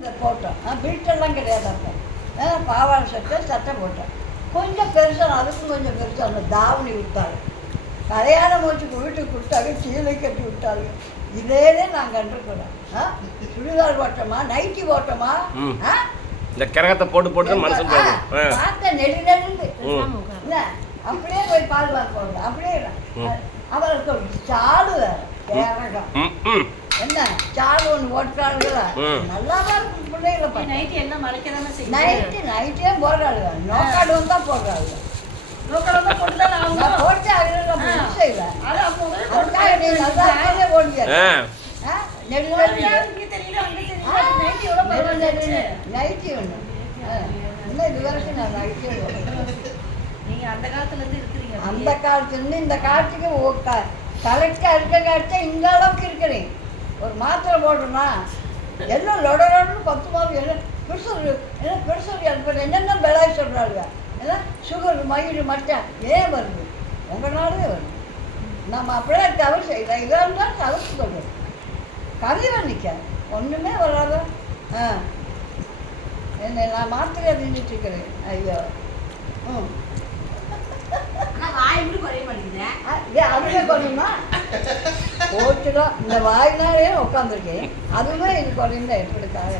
இந்த போட்டோம் பெல்ட்டெல்லாம் கிடையாது அப்போ பாவாடை சட்டை போட்டேன். கொஞ்சம் பெருசாக அதுக்கும் கொஞ்சம் பெருசாக அந்த தாவணி விட்டாரு. கல்யாணம் வச்சுக்கு வீட்டுக்கு கொடுத்தாங்க, சீலை கட்டி விட்டாங்க. இதே நான் கண்டிருக்கிறேன். சுடிதார் போட்டோமா, நைட்டி போட்டோமா, இந்த கரகத்தை போட்டு மனசு பார்த்த நெடு நெடுந்து இல்லை அப்படியே போய் பால் வாங்க அப்படியே அவருக்கு சாடு கேரகம் என்ன சாடு ஒன்று போட்டாளுங்களா நல்லா தான் இருக்கும் பிள்ளைகளை. நைட்டி எல்லாம் மறைக்கதானே செய்யும். நைட்டே போடுறாளுங்க. நோக்காடு வந்தால் போடுறாளுங்க. போட்டு அதுக்காக நீ நல்லா ஓடுங்க. நைட்டி ஒன்று இன்னும் இது வரைக்கும் நான் நைட்டி நீங்க அந்த காலத்துல இருந்து இருக்கிறீங்க. அந்த காலத்துலேருந்து இந்த காலத்துக்கு கரெக்டாக இருக்க காலத்தை இந்த அளவுக்கு இருக்கிறேன். ஒரு மாத்திரை போடுறோன்னா எல்லாம் லொடலொன்னு 10 மாதம் என்ன பெருசு எனக்கு என்னென்ன பெலாய் சொல்கிறாளுங்க. ஏன்னா சுகர் மயிறு மட்டன் ஏன் வருது உங்கள் நாளே வருது. நம்ம அப்படியே தவறு செய்யலாம். இதாக இருந்தால் தவிர்த்து கொள்ளும். கவிதை நிற்க ஒன்றுமே வராத. என்னை நான் மாத்திரையை நின்றுட்டுருக்கிறேன். ஐயோ அதுவே பண்ணுமா போச்சுதான். இந்த வாயினாலே உட்காந்துருக்கேன். அதுவே இது குறைந்தா எப்படி தாங்க